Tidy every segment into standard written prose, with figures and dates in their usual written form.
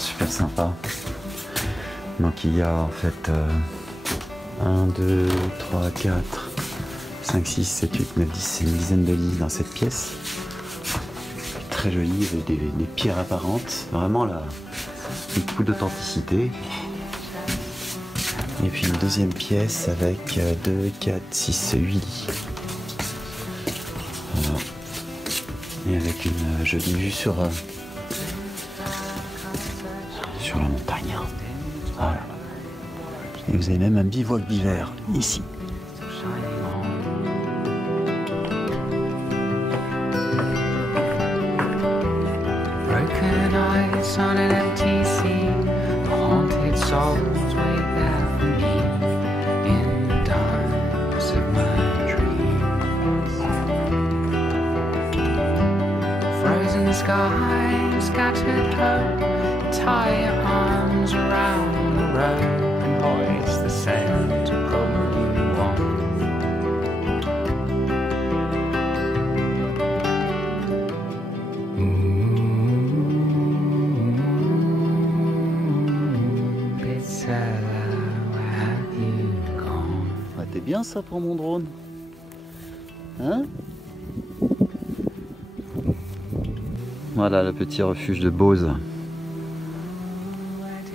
super sympa. Donc il y a en fait 1, 2, 3, 4, 5, 6, 7, 8, 9, 10, c'est une dizaine de lits dans cette pièce. Très jolie, avec des pierres apparentes, vraiment là, beaucoup d'authenticité. Et puis une deuxième pièce avec 2, 4, 6, 8 lits. Voilà. Et avec une jolie vue sur la montagne. Voilà. Et vous avez même un bivouac d'hiver ici. Broken eyes on an empty sea, the haunted souls wait there for me in the darkness of my dreams. Frozen sky, scattered hope, tie your arms around the rope and hoist the sail to pull you on. T'es bien ça pour mon drone, hein? Voilà le petit refuge de Bose,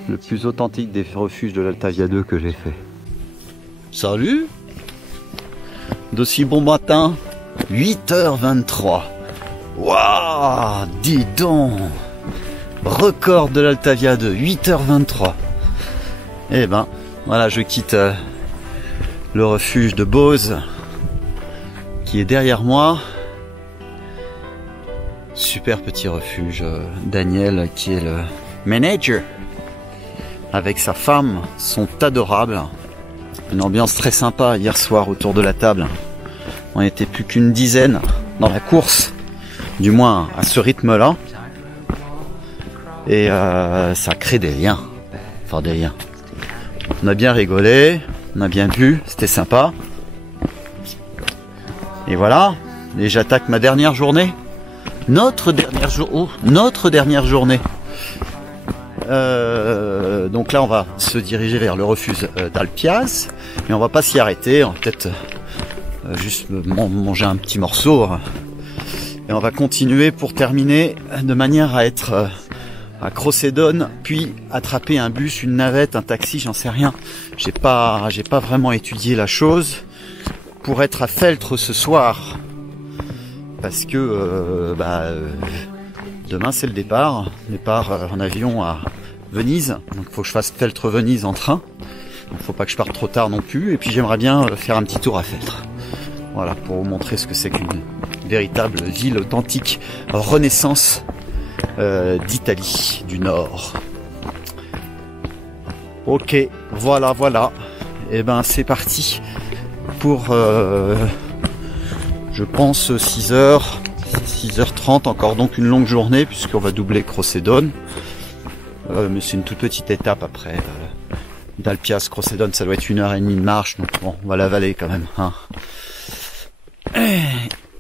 le plus authentique des refuges de l'Altavia 2 que j'ai fait. Salut, d'aussi bon matin, 8h23. Waouh, dis donc, record de l'Altavia 2, 8h23. Eh ben, voilà, je quitte le refuge de Bose qui est derrière moi. Super petit refuge. Daniel qui est le manager avec sa femme sont adorables. Une ambiance très sympa hier soir autour de la table. On n'était plus qu'une dizaine dans la course, du moins à ce rythme-là. Et ça crée des liens. Enfin des liens. On a bien rigolé. On a bien bu, c'était sympa. Et voilà, et j'attaque ma dernière journée. Notre dernière journée. Donc là, on va se diriger vers le refuge d'Alpiaz. Mais on va pas s'y arrêter. On va peut-être juste manger un petit morceau. Et on va continuer pour terminer de manière à être à Crocédone, puis attraper un bus, une navette, un taxi, j'en sais rien. J'ai pas vraiment étudié la chose pour être à Feltre ce soir, parce que demain c'est le départ en avion à Venise, donc il faut que je fasse Feltre-Venise en train, donc faut pas que je parte trop tard non plus, et puis j'aimerais bien faire un petit tour à Feltre, voilà, pour vous montrer ce que c'est qu'une véritable ville authentique, Renaissance d'Italie du Nord. Ok, voilà. Et ben c'est parti pour je pense 6h30, encore donc une longue journée puisqu'on va doubler Crocédone. Mais c'est une toute petite étape après d'Alpiaz Crocédone, ça doit être 1h30 de marche, donc bon, on va l'avaler quand même, hein.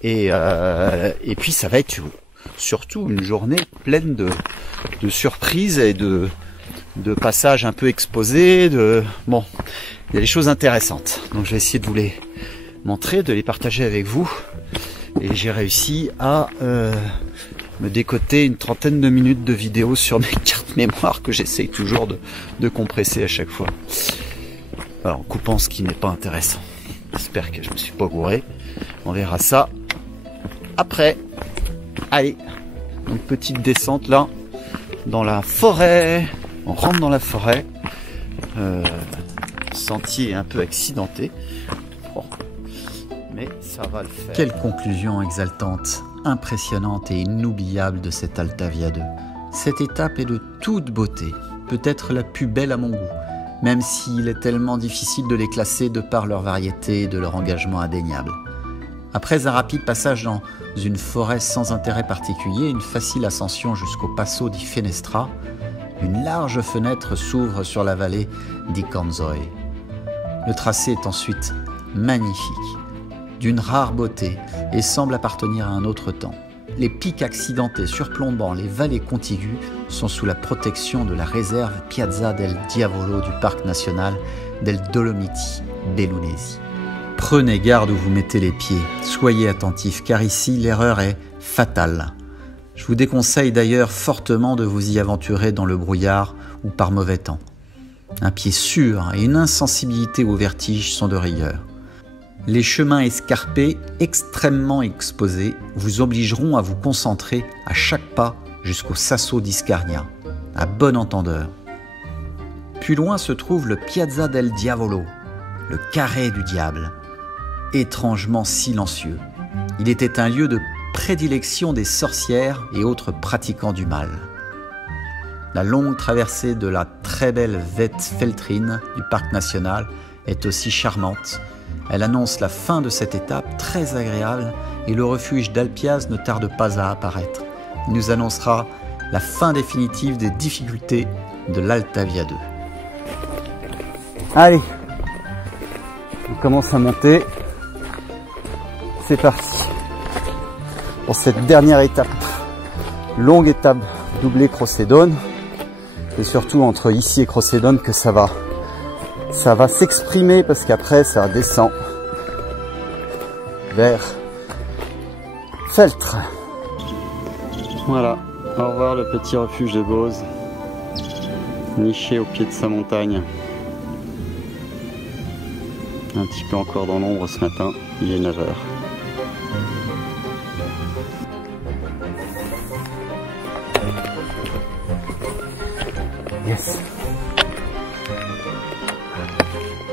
Et puis ça va être surtout une journée pleine de surprises et de passages un peu exposés. Bon, il y a des choses intéressantes. Donc je vais essayer de vous les montrer, de les partager avec vous. Et j'ai réussi à me décoter une trentaine de minutes de vidéo sur mes cartes mémoire que j'essaye toujours de compresser à chaque fois. Alors, en coupant ce qui n'est pas intéressant. J'espère que je me suis pas gouré. On verra ça après. Allez, une petite descente là, dans la forêt. On rentre dans la forêt. Sentier un peu accidenté. Bon. Mais ça va le faire. Quelle conclusion exaltante, impressionnante et inoubliable de cette Altavia 2. Cette étape est de toute beauté, peut-être la plus belle à mon goût, même s'il est tellement difficile de les classer de par leur variété et de leur engagement indéniable. Après un rapide passage dans une forêt sans intérêt particulier, une facile ascension jusqu'au Passo di Fenestra, une large fenêtre s'ouvre sur la vallée di Canzoe. Le tracé est ensuite magnifique, d'une rare beauté et semble appartenir à un autre temps. les pics accidentés surplombant les vallées contiguës sont sous la protection de la réserve Piazza del Diavolo du parc national del Dolomiti Bellunesi. Prenez garde où vous mettez les pieds, soyez attentifs car ici l'erreur est fatale. Je vous déconseille d'ailleurs fortement de vous y aventurer dans le brouillard ou par mauvais temps. Un pied sûr et une insensibilité au vertige sont de rigueur. Les chemins escarpés, extrêmement exposés, vous obligeront à vous concentrer à chaque pas jusqu'au Sasso d'Iscarnia, à bon entendeur. Plus loin se trouve le Piazza del Diavolo, le carré du diable, étrangement silencieux. Il était un lieu de prédilection des sorcières et autres pratiquants du mal. La longue traversée de la très belle Vetfeltrine du parc national est aussi charmante. Elle annonce la fin de cette étape très agréable et le refuge d'Alpiaz ne tarde pas à apparaître. Il nous annoncera la fin définitive des difficultés de l'Alta Via 2. Allez, on commence à monter. C'est parti pour cette dernière étape. Longue étape doublée Crocédone. C'est surtout entre ici et Crocédone que ça va s'exprimer parce qu'après ça descend vers Feltre. Voilà, au revoir le petit refuge de Beauze, niché au pied de sa montagne. Un petit peu encore dans l'ombre ce matin, il est 9 h. Yes.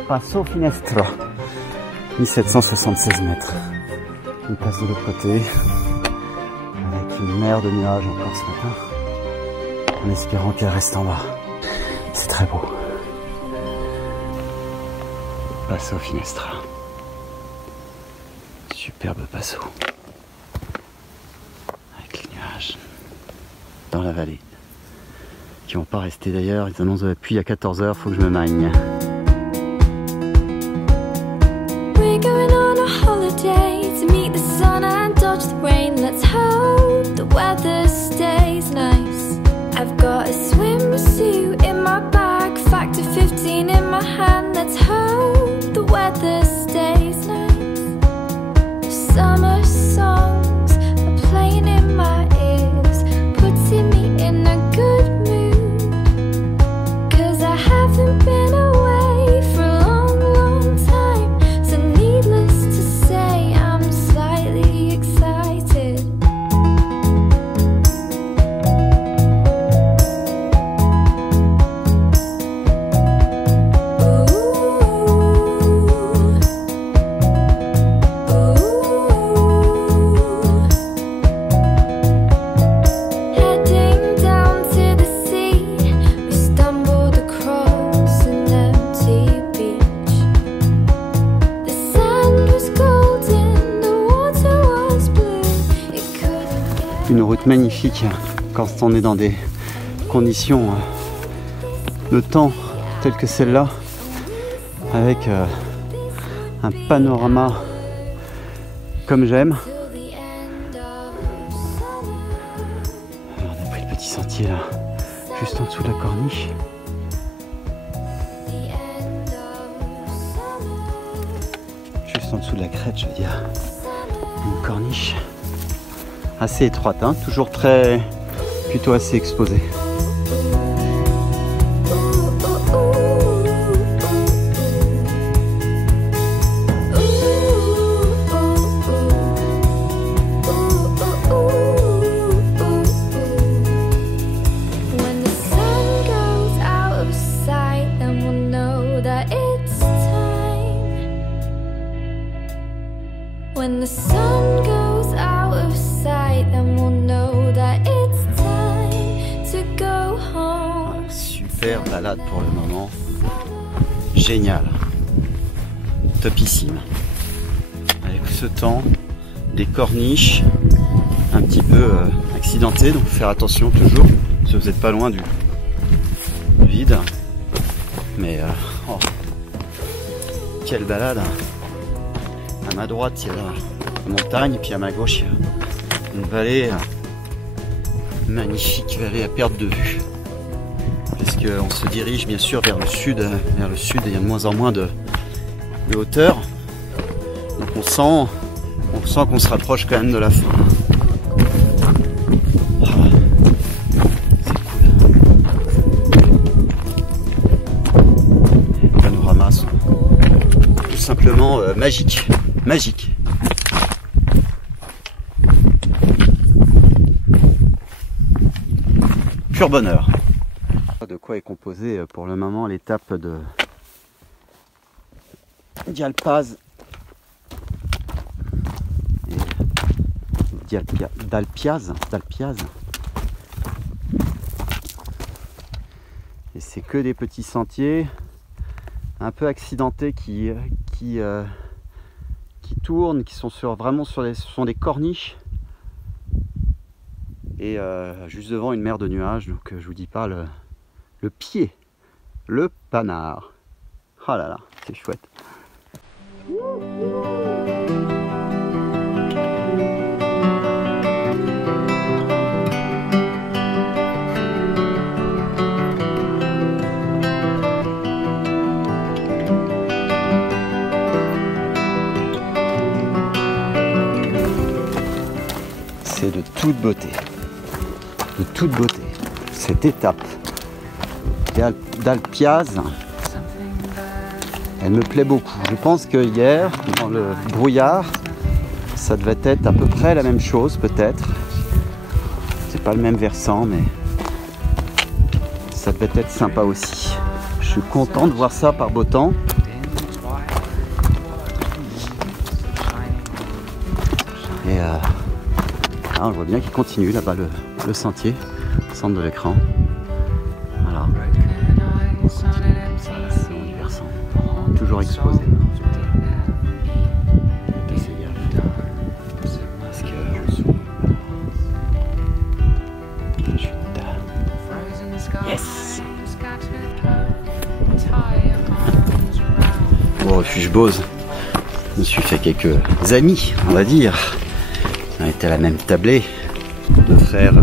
Passo Finestro, 1776 mètres. On passe de l'autre côté, avec une mer de nuages encore ce matin, en espérant qu'elle reste en bas. C'est très beau. Passo Finestra. Superbe passo. Avec les nuages dans la vallée. Qui vont pas rester d'ailleurs, ils annoncent de la pluie à 14 h, faut que je me magne. Let's hope the weather stays nice. I've got a swimsuit in my bag, factor 15 in my hand. Let's hope the weather stays nice. Summer songs are playing in my ears, putting me in a good mood. 'Cause I haven't been away for a long, long time. So needless to say, I'm slightly excited. Une route magnifique quand on est dans des conditions de temps telles que celle-là, avec un panorama comme j'aime. On a pris le petit sentier là, juste en dessous de la corniche. Juste en dessous de la crête, je veux dire. Une corniche assez étroite, hein, toujours plutôt assez exposée. When the sun goes out of sight, then we'll know that it's time to go home. Super balade pour le moment. Génial. Topissime. Avec ce temps, des corniches un petit peu accidentées, donc faire attention toujours, si vous n'êtes pas loin du vide. Mais oh, quelle balade. À ma droite, il y a la montagne, puis à ma gauche, il y a une vallée magnifique, vallée à perte de vue. Puisqu'on se dirige bien sûr vers le sud, il y a de moins en moins de hauteur. Donc on sent qu'on se rapproche quand même de la fin. C'est cool. Les panoramas sont tout simplement magiques. Magiques. Pur bonheur. De quoi est composée pour le moment l'étape de d'Alpiaz d'Alpiaz. Et c'est que des petits sentiers un peu accidentés qui tournent, qui sont vraiment ce sont des corniches. Et juste devant une mer de nuages, donc je vous dis pas le pied, le panard. Oh là là, c'est chouette. C'est de toute beauté. De toute beauté. Cette étape d'Alpiaz, elle me plaît beaucoup. Je pense que hier, dans le brouillard, ça devait être à peu près la même chose, peut-être. C'est pas le même versant, mais ça devait être sympa aussi. Je suis content de voir ça par beau temps. Et on voit bien qu'il continue là-bas le sentier, au centre de l'écran. Voilà. On continue comme ça, là, c'est du versant. Toujours exposé. Faites assez gaffe. Parce que je suis. Yes! Au refuge Bose, je me suis fait quelques amis, on va dire. On était à la même tablée. Deux frères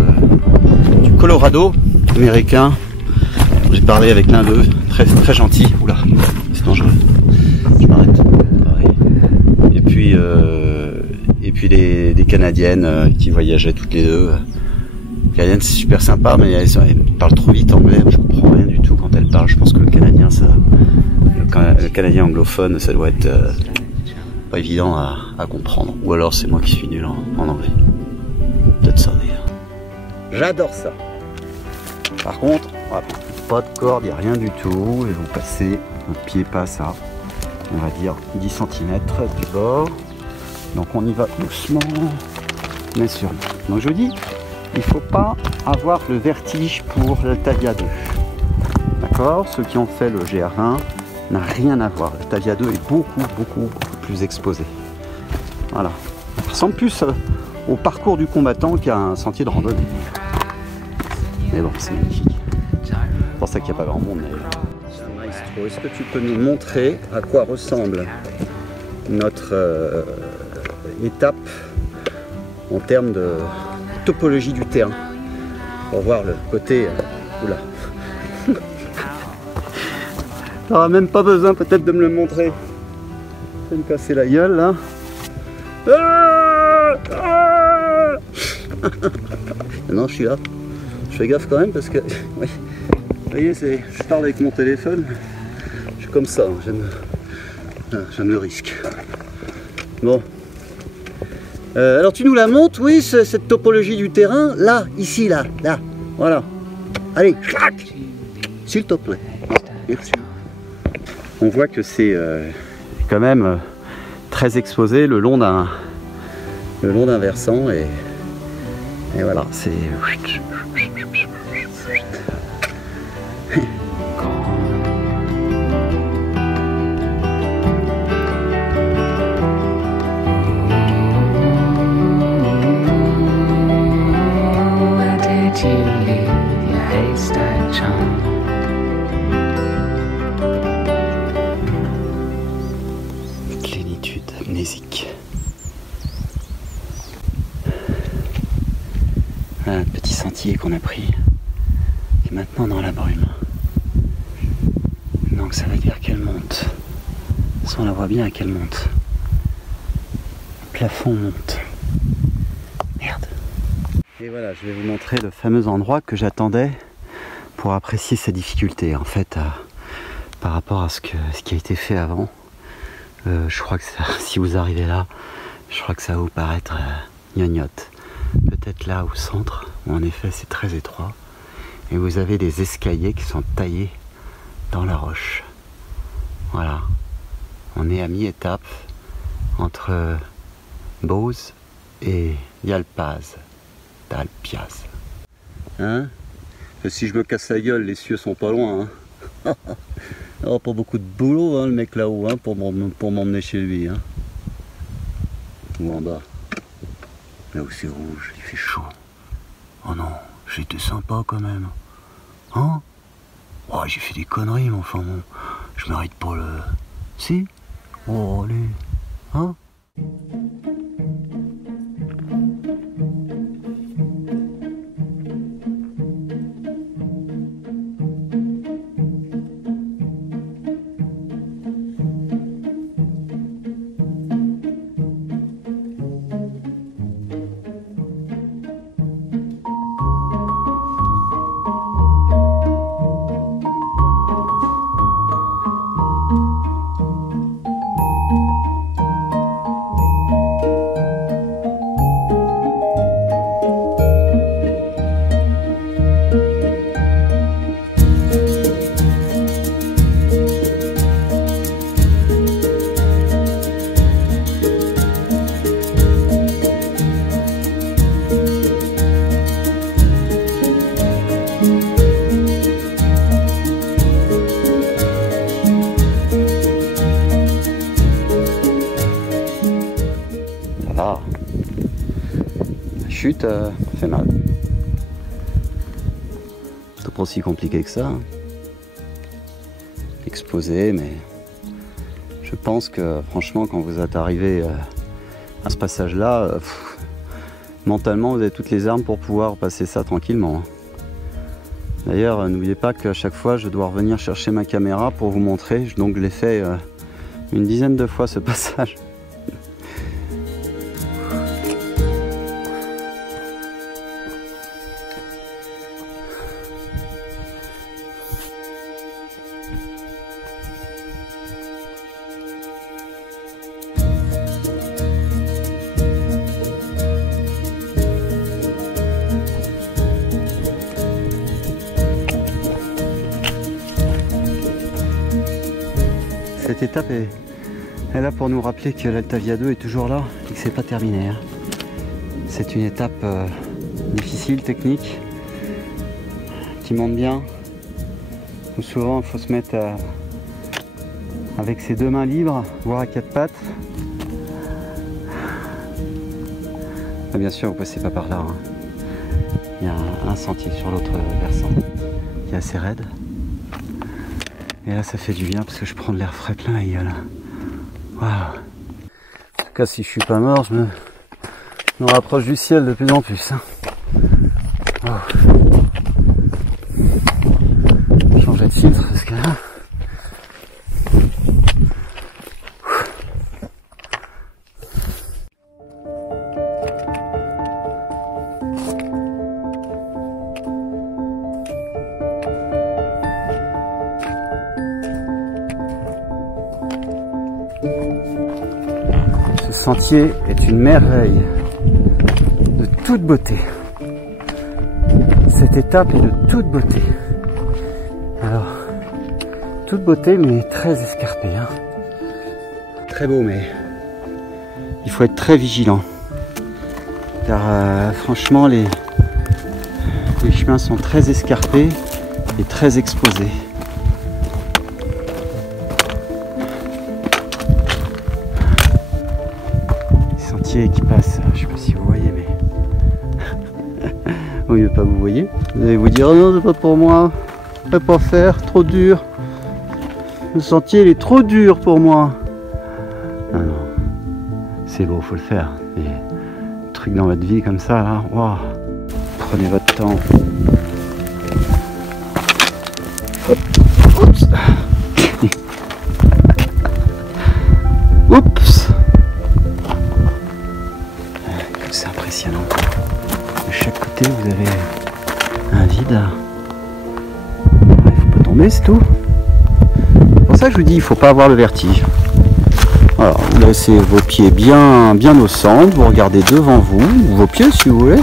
du Colorado, américains. J'ai parlé avec l'un d'eux, très, très gentil. Oula, c'est dangereux. Je m'arrête. Et puis des Canadiennes qui voyageaient toutes les deux. Les Canadiennes, c'est super sympa, mais elles parlent trop vite anglais. Je comprends rien du tout quand elles parlent. Je pense que le Canadien, le Canadien anglophone, ça doit être pas évident à comprendre. Ou alors c'est moi qui suis nul en anglais. Peut-être ça d'ailleurs. J'adore ça. Par contre, pas de corde, il n'y a rien du tout. Et vous passez, votre pied passe à, on va dire, 10 cm du bord. Donc on y va doucement, mais sûrement. Donc je vous dis, il ne faut pas avoir le vertige pour le Tavia 2. D'accord? Ceux qui ont fait le GR20 n'a rien à voir. Le Tavia 2 est beaucoup plus exposé. Voilà. Il ressemble plus au parcours du combattant qu'à un sentier de randonnée. Mais bon, c'est magnifique. C'est pour ça qu'il n'y a pas grand monde. Maestro, est-ce que tu peux nous montrer à quoi ressemble notre étape en termes de topologie du terrain? Pour voir le côté... oula. T'auras même pas besoin peut-être de me le montrer. Je vais me casser la gueule là. Non, je suis là. Je fais gaffe quand même parce que... oui. Vous voyez, je parle avec mon téléphone. Je suis comme ça, j'aime le risque. Bon. Alors tu nous la montres, oui, cette topologie du terrain. Là, ici, là. Voilà. Allez, clac. S'il te plaît. Merci. On voit que c'est quand même très exposé le long d'un versant et voilà, c'est... Plénitude amnésique. Un petit sentier qu'on a pris, qui est maintenant dans la brume. Donc ça veut dire qu'elle monte. Ça, on la voit bien qu'elle monte. Le plafond monte. Merde. Et voilà, je vais vous montrer le fameux endroit que j'attendais pour apprécier sa difficulté. En fait, par rapport à ce qui a été fait avant, je crois que ça, si vous arrivez là, je crois que ça va vous paraître gnognotte. Peut-être là au centre, où en effet c'est très étroit, et vous avez des escaliers qui sont taillés dans la roche. Voilà, on est à mi-étape entre Bose et Yalpaz d'Alpiaz. Hein? Si je me casse la gueule, les cieux sont pas loin. Hein. Alors, pas beaucoup de boulot, hein, le mec là-haut, hein, pour m'emmener chez lui. Hein. Ou en bas. Là où c'est rouge, il fait chaud. Oh non, j'ai été sympa quand même. Hein? Oh, j'ai fait des conneries, mais enfin bon, je mérite pas le... Si? Oh, allez. Hein? La chute fait mal. C'est pas aussi compliqué que ça. Hein. Exposé, mais je pense que franchement, quand vous êtes arrivé à ce passage-là, mentalement, vous avez toutes les armes pour pouvoir passer ça tranquillement. Hein. D'ailleurs, n'oubliez pas qu'à chaque fois, je dois revenir chercher ma caméra pour vous montrer. Donc, je l'ai fait une dizaine de fois ce passage. Cette étape est là pour nous rappeler que l'Altaviado est toujours là et que c'est pas terminé. Hein. C'est une étape difficile, technique, qui monte bien. Où souvent il faut se mettre avec ses deux mains libres, voire à quatre pattes. Ah, bien sûr, vous passez pas par là. Hein. Il y a un sentier sur l'autre versant qui est assez raide. Et là, ça fait du bien parce que je prends de l'air frais plein la gueule. Waouh. En tout cas, si je suis pas mort, je me rapproche du ciel de plus en plus. Hein. Oh. Changer de filtre parce que là... Ce sentier est une merveille de toute beauté. Cette étape est de toute beauté. Alors, toute beauté mais très escarpée. Hein. Très beau, mais il faut être très vigilant. Car franchement, les chemins sont très escarpés et très exposés. Qui passe, je sais pas si vous voyez, mais au mieux pas vous voyez, vous allez vous dire oh non, c'est pas pour moi, je peux pas faire, trop dur, le sentier il est trop dur pour moi. Non, non, c'est beau, faut le faire. Des trucs dans votre vie comme ça là, waouh, Prenez votre temps. Oups. Oups. C'est impressionnant. De chaque côté, vous avez un vide. Il faut pas tomber, c'est tout. C'est pour ça que je vous dis, il faut pas avoir le vertige. Alors, vous laissez vos pieds bien au centre, vous regardez devant vous, ou vos pieds si vous voulez.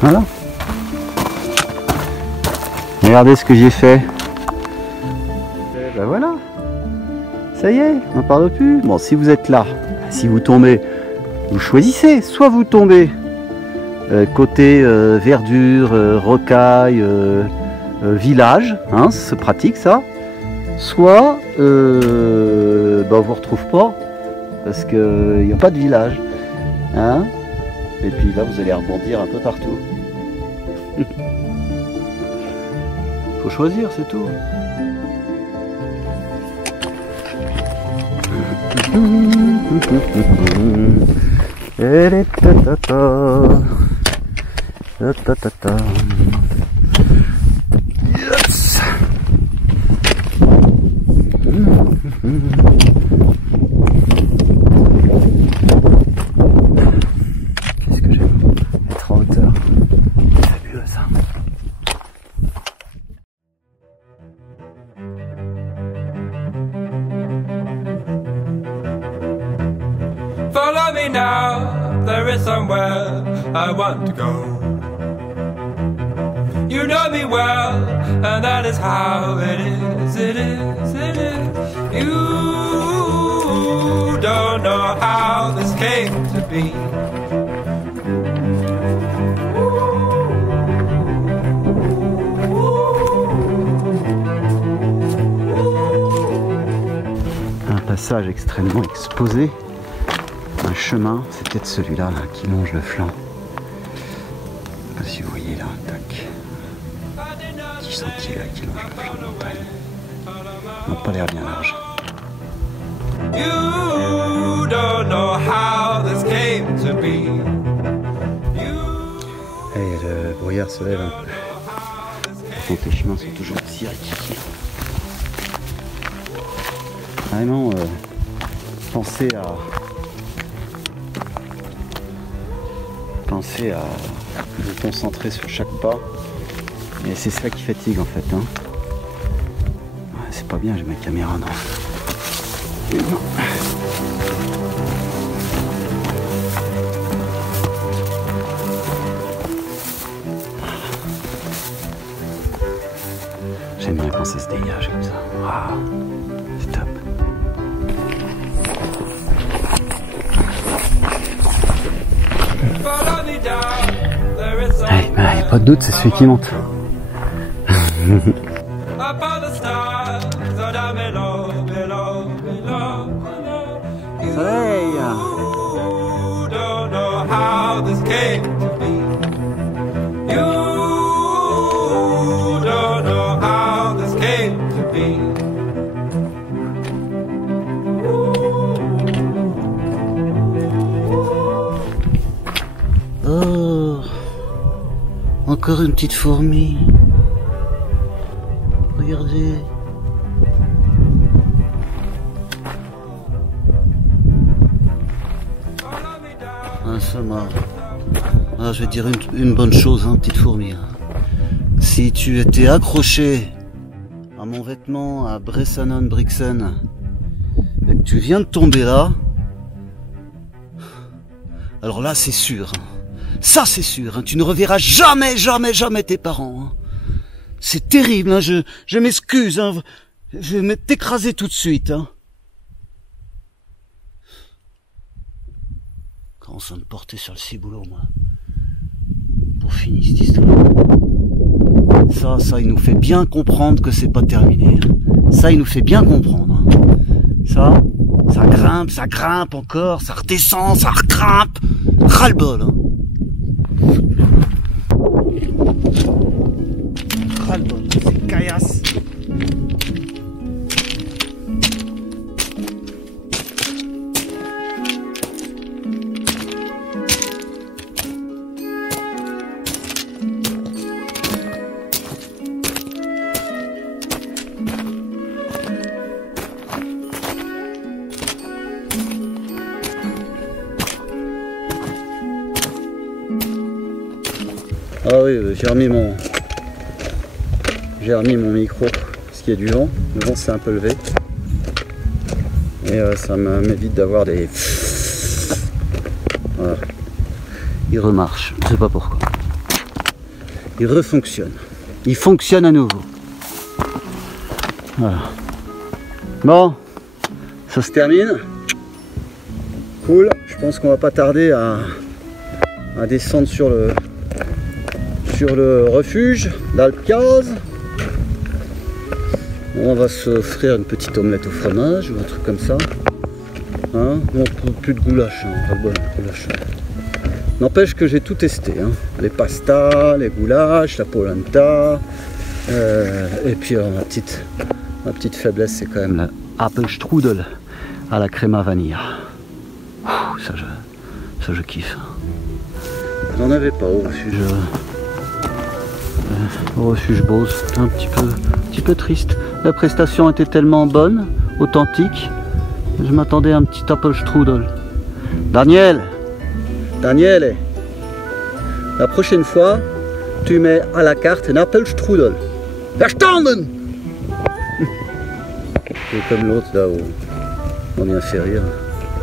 Voilà. Regardez ce que j'ai fait. Et ben voilà. Ça y est, on n'en parle plus. Bon, si vous êtes là, si vous tombez, vous choisissez. Soit vous tombez côté verdure, rocaille, village, hein, c'est pratique ça. Soit on vous retrouve pas parce qu'il n'y a pas de village. Hein, et puis là, vous allez rebondir un peu partout. Faut choisir, c'est tout. Yes. Qu'est-ce que j'aime être en hauteur. C'est fabuleux ça. Follow me now, there is somewhere I want to go. You know me well, and that is how it is, it is, it is. You don't know how this came to be. Un passage extrêmement exposé. Un chemin, c'est peut-être celui-là là, qui longe le flanc. Je sais pas si vous voyez là, tac. Petit sentier là qui longe le flanc de montagne. On n'a pas l'air bien large. You don't know how this came to be. Et le brouillard se lève un peu. Par contre, les chemins sont toujours aussi riquiques. Vraiment, pensez à vous concentrer sur chaque pas. Et c'est ça qui fatigue en fait. Hein. Ouais, c'est pas bien, j'ai ma caméra non. Non. J'aime bien quand ça se dégage comme ça. Ah, c'est top. Allez, bah, y a pas de doute, c'est celui qui monte. Soleil. Oh, encore une petite fourmi. Regardez. Ah, ça m'a... Ah, je vais dire une bonne chose, hein, petite fourmi. Si tu étais accroché à mon vêtement à Bressanon Brixen et que tu viens de tomber là, alors là c'est sûr. Ça c'est sûr, hein, tu ne reverras jamais, jamais, jamais tes parents. Hein. C'est terrible, hein, je m'excuse, hein, je vais t'écraser tout de suite. Hein. Commence à me porter sur le ciboulot, moi. Pour finir cette histoire. Ça, il nous fait bien comprendre que c'est pas terminé. Hein. Ça, il nous fait bien comprendre. Hein. Ça grimpe encore, ça redescend, ça regrimpe. Ras-le-bol, hein. Ras-le-bol, c'est caillasse. Ah oui, j'ai remis mon micro parce qu'il y a du vent. Le vent s'est un peu levé. Et ça m'évite d'avoir des... Voilà. Il remarche, je sais pas pourquoi. Il refonctionne. Il fonctionne à nouveau. Voilà. Bon, ça se termine. Cool. Je pense qu'on va pas tarder à descendre sur le refuge d'Alpiaz. On va se faire une petite omelette au fromage ou un truc comme ça. Hein, non, plus de goulash, hein, pas de goulash. N'empêche que j'ai tout testé, hein. Les pastas, les goulash, la polenta, et puis ma petite faiblesse, c'est quand même la Apfelstrudel à la crème à vanille. Ça je kiffe. J'en avais pas au refuge Beauce, un petit peu triste. La prestation était tellement bonne, authentique. Je m'attendais à un petit Apfelstrudel. Daniele, la prochaine fois, tu mets à la carte un Apfelstrudel. Verstanden! C'est comme l'autre là où on vient fait rire.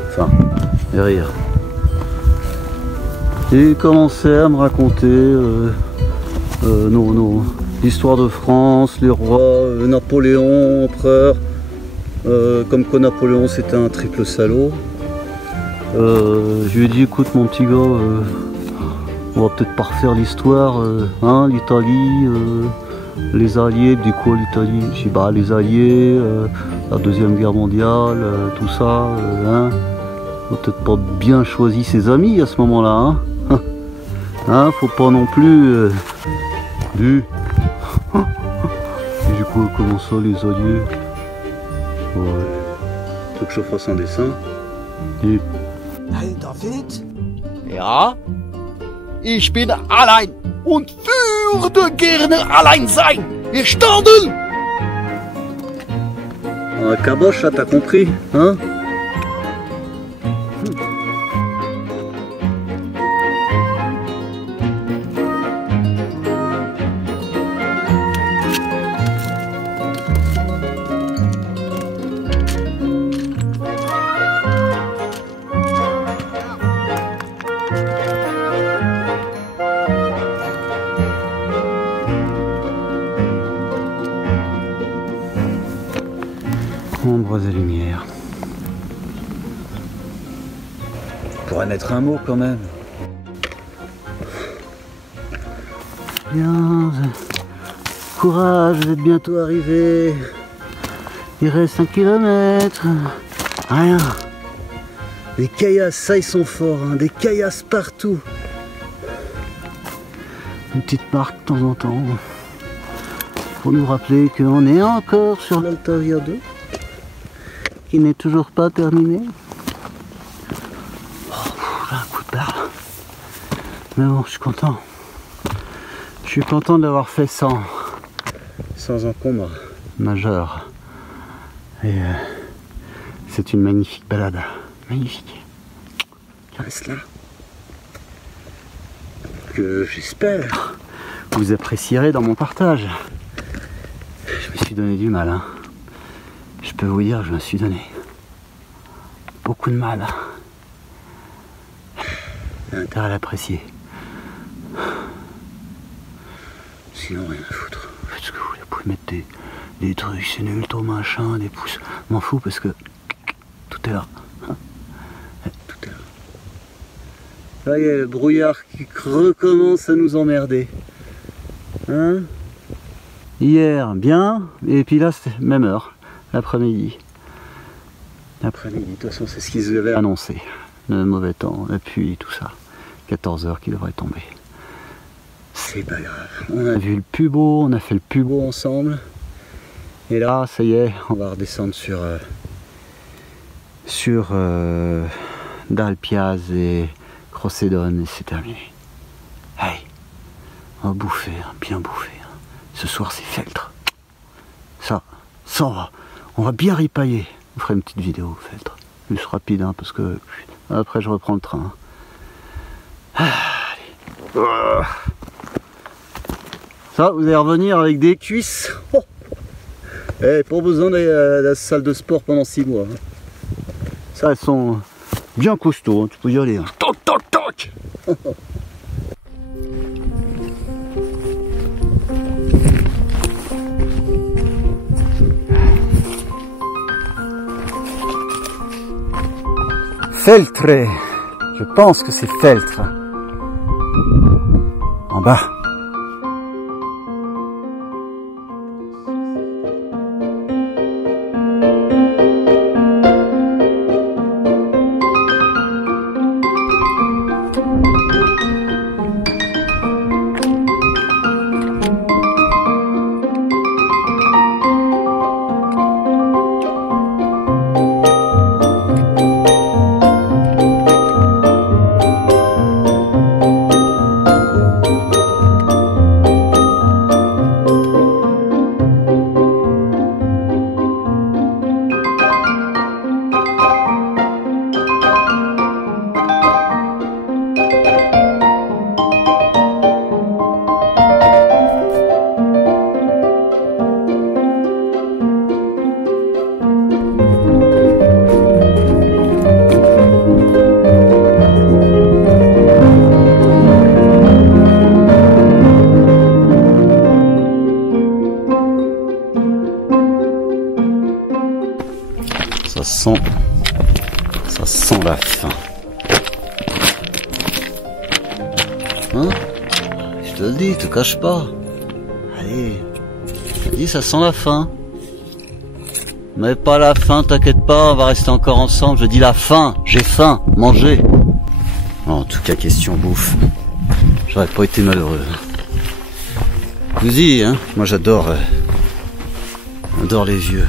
Enfin, rire. Et il commençait à me raconter l'histoire de France, les rois, Napoléon, empereur. Comme quoi Napoléon c'était un triple salaud. Je lui ai dit écoute mon petit gars, on va peut-être pas refaire l'histoire, hein, l'Italie, les Alliés, du coup l'Italie, je dis bah les Alliés, la Deuxième Guerre mondiale, tout ça, hein, on a peut-être pas bien choisi ses amis à ce moment-là, hein, hein, faut pas non plus du coup comment ça les Alliés, ouais, faut que je fasse un dessin. Et Hey, David? ja, ich bin allein und würde gerne allein sein. Verstanden? Ah, caboche, là, t'as compris, hein? Ombres et lumières. Je pourrais mettre un mot quand même. Bien, courage, vous êtes bientôt arrivés. Il reste 1 kilomètre. Rien. Des caillasses, ça ils sont forts, hein. Des caillasses partout. Une petite marque de temps en temps. Pour nous rappeler qu'on est encore sur l'Altavia 2. Qui n'est toujours pas terminé. Oh, j'ai un coup de barre. Mais bon, je suis content. Je suis content de l'avoir fait sans encombre majeur. Et c'est une magnifique balade. Magnifique. Qui reste là. Que j'espère vous apprécierez dans mon partage. Je me suis donné du mal, hein. Je peux vous dire que je me suis donné beaucoup de mal. J'ai intérêt à l'apprécier. Sinon rien à foutre. Faites ce que vous voulez, vous pouvez mettre des trucs, c'est nul, ton machin, des pouces. M'en fous parce que tout est là. Tout est là. Là il y a le brouillard qui recommence à nous emmerder. Hein? Hier bien, et puis là c'était même heure. L'après-midi. L'après-midi, de toute façon, c'est ce qu'ils avaient annoncé. Le mauvais temps, la pluie, tout ça. 14 h qui devrait tomber. C'est pas grave. On a vu le plus beau, on a fait le plus beau ensemble. Et là, ça y est, on va redescendre sur Dalpiaz et Crocédone et c'est terminé. Allez, on va bouffer, bien bouffer. Ce soir, c'est Feltre. Ça on va bien ripailler. Je ferai une petite vidéo, Feltre. Juste rapide, hein, parce que après je reprends le train. Allez. Ça, vous allez revenir avec des cuisses. Oh. Eh, pas besoin de la salle de sport pendant 6 mois. Ça, elles sont bien costauds, hein, tu peux y aller. Hein. Toc, toc, toc. Feltre. Je pense que c'est Feltre. En bas. Ça sent la faim. Hein? Je te le dis, te cache pas. Allez, je te dis, ça sent la faim. Mais pas la faim, t'inquiète pas, on va rester encore ensemble. Je dis la faim, j'ai faim, manger. En tout cas, question bouffe. J'aurais pas été malheureux. Je vous dis, hein, moi j'adore les vieux.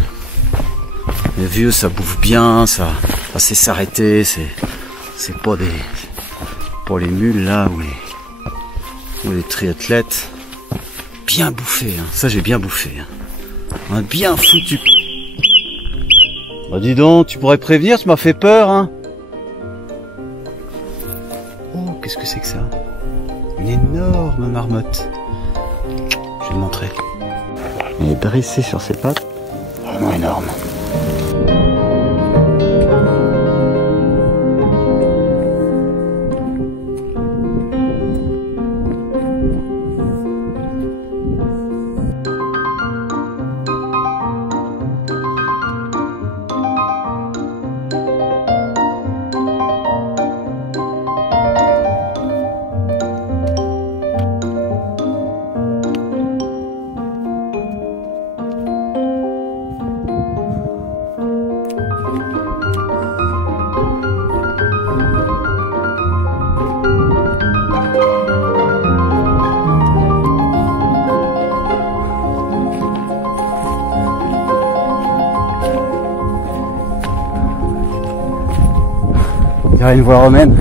Les vieux, ça bouffe bien, ça sait s'arrêter, c'est pas les mules là ou les triathlètes. Bien bouffé, hein. Ça j'ai bien bouffé. Hein. On a bien foutu. Bah dis donc, tu pourrais prévenir, tu m'as fait peur, hein. Oh, qu'est-ce que c'est que ça? Une énorme marmotte. Je vais te montrer. Elle est dressée sur ses pattes. Vraiment énorme. Il y a une voie romaine.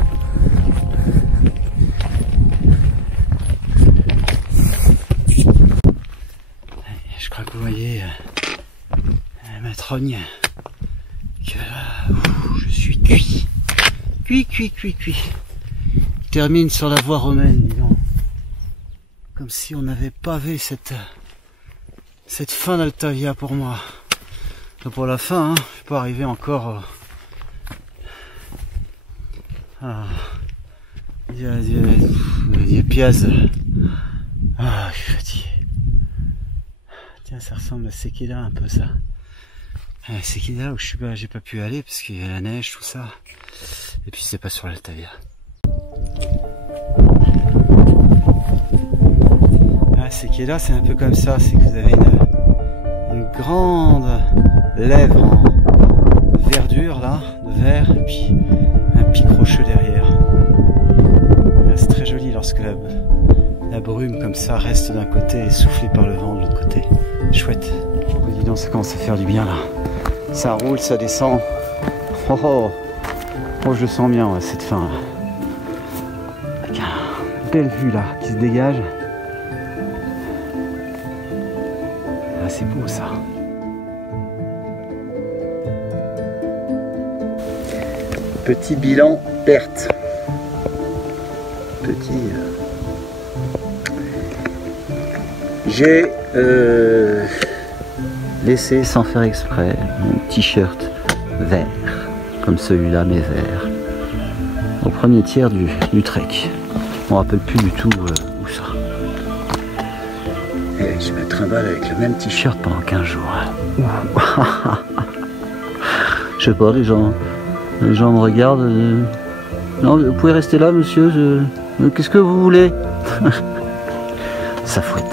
Je crois que vous voyez ma trogne que je suis cuit. Cuit. Je termine sur la voie romaine, disons. Comme si on n'avait pas vu cette fin d'Altavia pour moi. Pour la fin, hein, je ne suis pas arrivé encore. Il y a Piaz. Ah, je suis fatigué. Tiens, ça ressemble à Sequila un peu ça. Sequila où j'ai pas pu aller parce qu'il y a la neige, tout ça. Et puis c'est pas sur l'Altavia. Sequila c'est un peu comme ça, c'est que vous avez une grande lèvre en verdure là, de verre, et puis un pic rocheux derrière. C'est très joli lorsque la brume comme ça reste d'un côté et soufflée par le vent de l'autre côté. Chouette. Oh, dis donc, ça commence à faire du bien là. Ça roule, ça descend. Oh, je le sens bien, ouais, cette fin là. Avec une belle vue là qui se dégage. Ah, c'est beau ça. Petit bilan perte. J'ai laissé sans faire exprès mon t-shirt vert, comme celui-là mais vert, au premier tiers du trek. Je me rappelle plus du tout où ça. Et je me trimballe avec le même t-shirt pendant 15 jours. Je sais pas, les gens me regardent. Non, vous pouvez rester là, monsieur. Qu'est-ce que vous voulez? Ça fouette.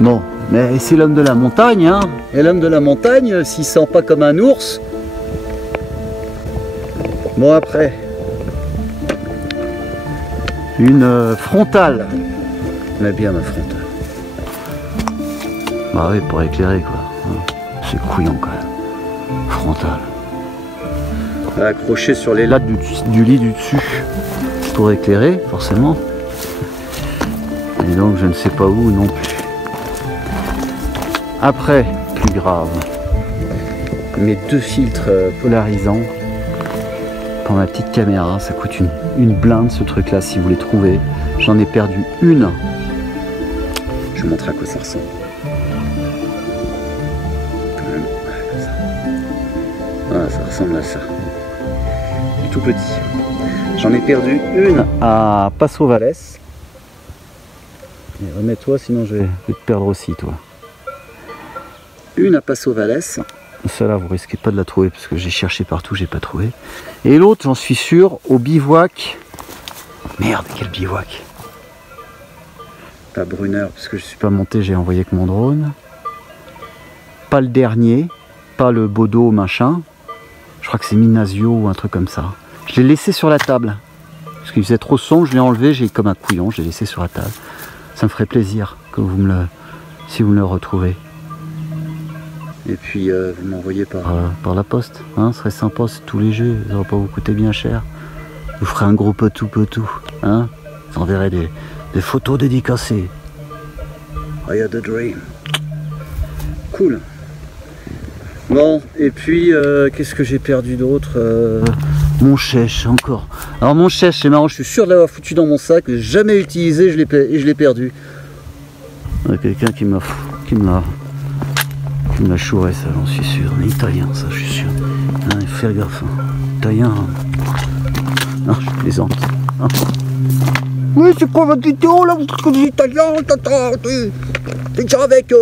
Bon, mais c'est l'homme de la montagne, hein. Et l'homme de la montagne, s'il sent pas comme un ours. Bon, après. Une frontale. Mais bien ma frontale. Bah oui, pour éclairer, quoi. C'est couillon, quand même. Frontale. Accroché sur les lattes du lit du dessus. Pour éclairer, forcément. Et donc, je ne sais pas où non plus. Après, plus grave, mes 2 filtres polarisants pour ma petite caméra, ça coûte une blinde ce truc là si vous les trouvez. J'en ai perdu une. Je vous montre à quoi ça ressemble. Voilà, ça ressemble à ça. C'est tout petit. J'en ai perdu une à Passo Valles. Et remets-toi, sinon je vais te perdre aussi, toi. Une à Passo Valles. Celle-là, vous risquez pas de la trouver parce que j'ai cherché partout, j'ai pas trouvé. Et l'autre, j'en suis sûr, au bivouac. Merde, quel bivouac. Pas Brunner, parce que je suis pas monté, j'ai envoyé que mon drone. Pas le dernier, pas le Bodo machin. Je crois que c'est Minasio ou un truc comme ça. Je l'ai laissé sur la table. Parce qu'il faisait trop sombre, je l'ai enlevé, j'ai comme un couillon, je l'ai laissé sur la table. Ça me ferait plaisir que vous me le, si vous me le retrouvez. Et puis vous m'envoyez par la poste, hein, ce serait sympa, c'est tous les jeux, ça va pas vous coûter bien cher. Vous ferez un gros potou, hein. Vous enverrez des photos dédicacées. I had a dream. Cool. Bon, et puis qu'est-ce que j'ai perdu d'autre? Mon chèche encore. Alors mon chèche, c'est marrant, je suis sûr de l'avoir foutu dans mon sac, j'ai jamais utilisé, je l'ai perdu. Il y a quelqu'un qui me l'a chouré, ça j'en suis sûr. Un italien, ça je suis sûr. Hein, faire gaffe. Hein. Italien. Non, je plaisante. Hein. Oui, c'est quoi votre vidéo là? Vous êtes des Italiens, t'es déjà avec.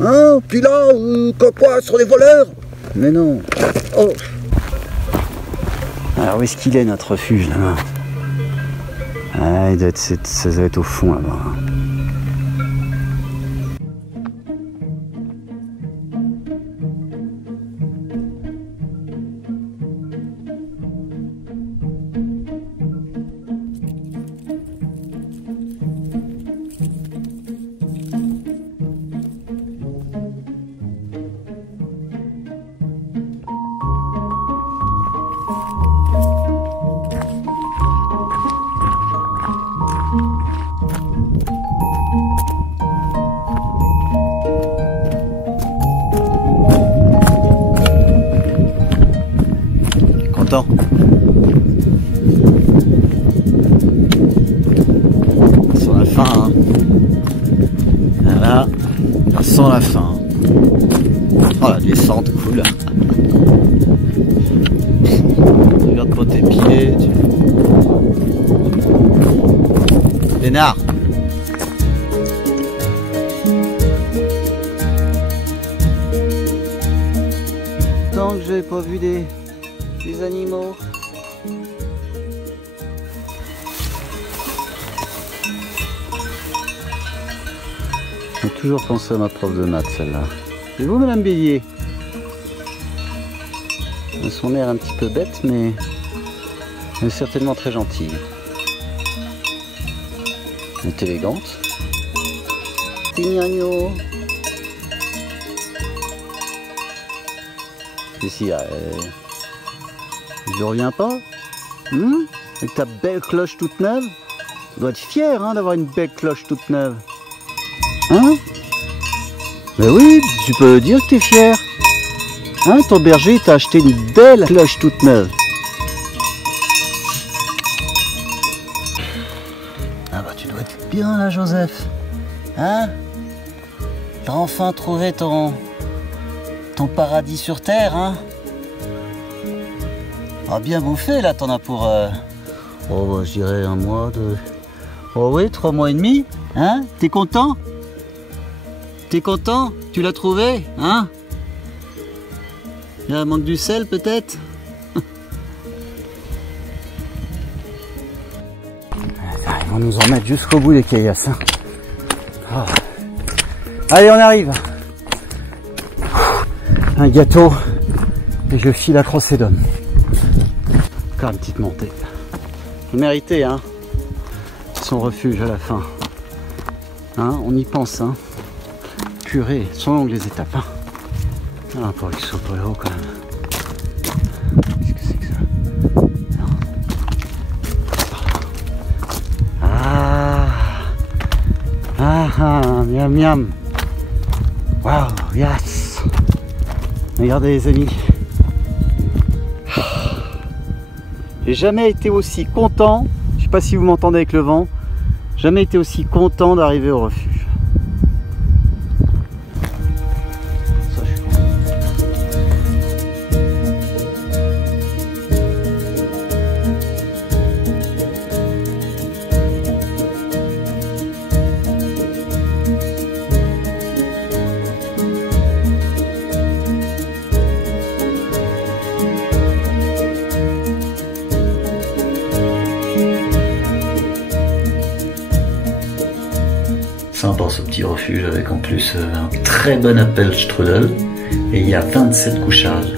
Hein? Puis là, quoi, sur les voleurs? Mais non. Oh. Alors où est-ce qu'il est notre refuge là-bas? Ah, ça doit être au fond là-bas. Content. Sur la fin, hein. Voilà, ça sent la fin. Oh la descente, cool. Regarde pas tes pieds. Lénard. Tant que j'ai pas vu des animaux. J'ai toujours pensé à ma prof de maths, celle-là. Et vous, Madame Bélier? Elle a son air un petit peu bête, mais elle est certainement très gentille. Elle est élégante. Tignagno. Ici, je reviens pas, avec ta belle cloche toute neuve. Tu dois être fier, hein, d'avoir une belle cloche toute neuve. Hein? Ben oui, tu peux dire que t'es fier. Hein, ton berger t'a acheté une belle cloche toute neuve. Ah bah tu dois être bien là, Joseph. Hein? T'as enfin trouvé ton paradis sur terre, hein? Ah, bien bouffé, là, t'en as pour... Oh, bah, je dirais 1 mois, 2... Oh oui, 3 mois et demi, hein? T'es content? T'es content? Tu l'as trouvé, hein? Il y a un manque du sel, peut-être? Ils vont nous en mettre jusqu'au bout, les caillasses, hein? Oh. Allez, on arrive. Un gâteau et je file à Crocédone. Encore une petite montée. Vous méritez, hein, son refuge à la fin. Hein, on y pense, hein. Purée, sont longues les étapes, hein. Ah, pour qu'ils soient pas là-haut quand même. Qu'est-ce que c'est que ça? Non. Miam miam. Waouh, yes. Regardez les amis. J'ai jamais été aussi content, je sais pas si vous m'entendez avec le vent, jamais été aussi content d'arriver au refuge. Ça, je suis content. Sympa ce petit refuge avec en plus un très bon appel strudel et il y a 27 couchages,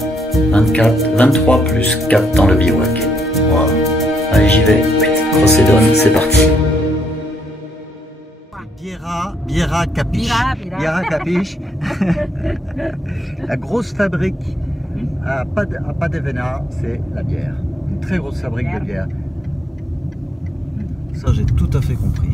23 plus 4 dans le bivouac. Voilà. Allez, j'y vais, Crocédone, c'est parti. Biera Capiche. Biera Capiche. La grosse fabrique à Padevena, c'est la bière. Une très grosse fabrique de bière. Ça, j'ai tout à fait compris.